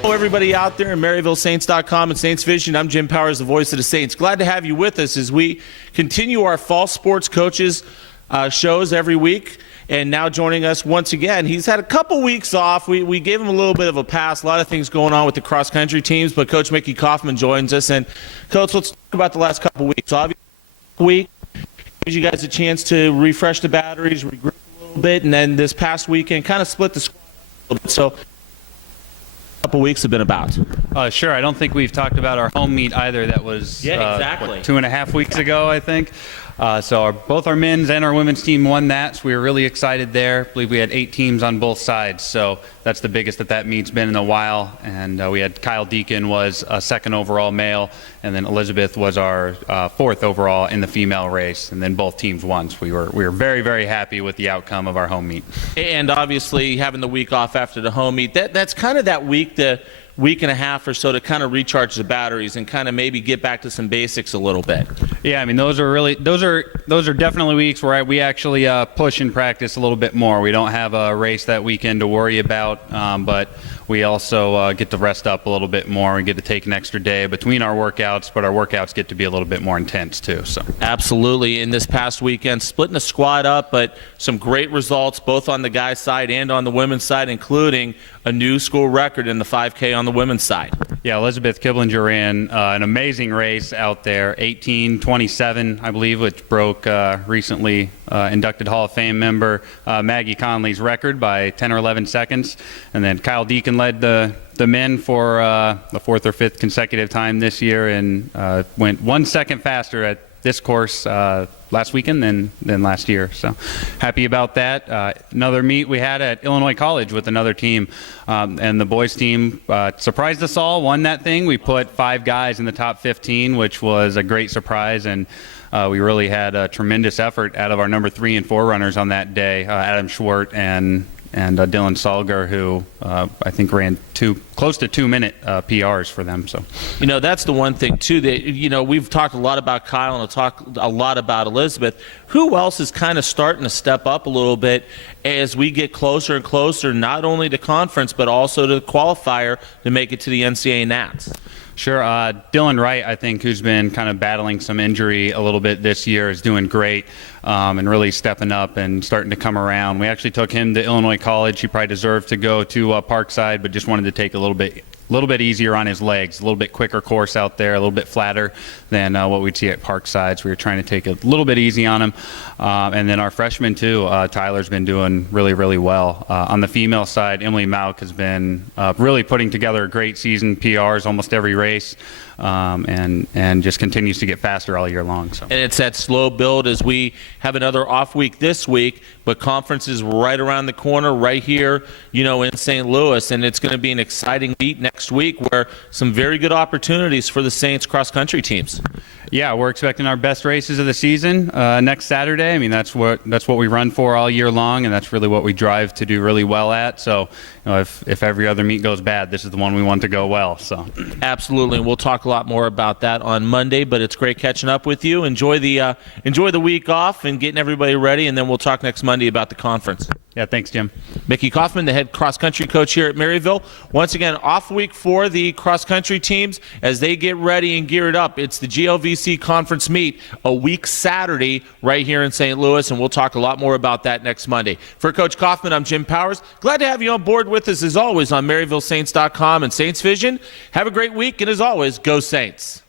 Hello, everybody out there in MaryvilleSaints.com and Saints Vision. I'm Jim Powers, the voice of the Saints. Glad to have you with us as we continue our fall sports coaches shows every week. And now joining us once again, he's had a couple weeks off. We gave him a little bit of a pass. A lot of things going on with the cross-country teams, but Coach Micky Kaufman joins us. And, Coach, let's talk about the last couple weeks. Obviously, week gives you guys a chance to refresh the batteries, regroup a little bit, and then this past weekend kind of split the squad a little bit. So, couple weeks have been about? Sure. I don't think we've talked about our home meet either. That was exactly 2.5 weeks ago, I think. So both our men's and our women's team won that, so we were really excited there. I believe we had 8 teams on both sides, so that's the biggest that meet's been in a while. And we had Kyle Deacon was a 2nd overall male, and then Elizabeth was our 4th overall in the female race, and then both teams won. So we were very, very happy with the outcome of our home meet. And obviously having the week off after the home meet, that's kind of that week and a half or so to kind of recharge the batteries and kind of maybe get back to some basics a little bit. Yeah, I mean those are definitely weeks where we actually push and practice a little bit more. We don't have a race that weekend to worry about, but we also get to rest up a little bit more. We get to take an extra day between our workouts, but our workouts get to be a little bit more intense too. So absolutely. In this past weekend, splitting the squad up, but some great results both on the guys' side and on the women's side, including a new school record in the 5K on the women's side. Yeah, Elizabeth Kiblinger ran an amazing race out there, 18:27, I believe, which broke recently inducted Hall of Fame member Maggie Conley's record by 10 or 11 seconds. And then Kyle Deacon led the men for the 4th or 5th consecutive time this year and went 1 second faster at this course last weekend than last year. So happy about that. Another meet we had at Illinois College with another team, and the boys team surprised us all, won that thing. We put 5 guys in the top 15, which was a great surprise, and we really had a tremendous effort out of our number 3 and 4 runners on that day, Adam Schwartz and Dylan Salger, who I think ran close to 2-minute PRs for them. So, that's the one thing too that we've talked a lot about Kyle and talked a lot about Elizabeth. Who else is kind of starting to step up a little bit as we get closer and closer, not only to conference but also to the qualifier to make it to the NCAA Nats? Sure. Dylan Wright, I think, who's been kind of battling some injury a little bit this year, is doing great and really stepping up and starting to come around. We actually took him to Illinois College. He probably deserved to go to Parkside, but just wanted to take a little bit easier on his legs, a little bit quicker course out there, a little bit flatter than what we'd see at Parkside. So we were trying to take a little bit easy on him. And then our freshman too, Tyler's been doing really, really well. On the female side, Emily Mauk has been really putting together a great season, PRs almost every race, and just continues to get faster all year long. So. And it's that slow build as we have another off week this week, but conference is right around the corner, right here, in St. Louis, and it's going to be an exciting meet next week where some very good opportunities for the Saints cross-country teams. Yeah, we're expecting our best races of the season next Saturday. I mean, that's what we run for all year long, and that's really what we drive to do really well at. So, if every other meet goes bad, this is the one we want to go well. So, absolutely, and we'll talk a lot more about that on Monday. But it's great catching up with you. Enjoy the week off and getting everybody ready, and then we'll talk next Monday about the conference. Yeah, thanks, Jim. Micky Kaufman, the head cross-country coach here at Maryville. Once again, off week for the cross-country teams as they get ready and geared up. It's the GLVC conference meet a week Saturday right here in St. Louis, and we'll talk a lot more about that next Monday. For Coach Kaufman, I'm Jim Powers. Glad to have you on board with us as always on MaryvilleSaints.com and Saints Vision. Have a great week, and as always, go Saints.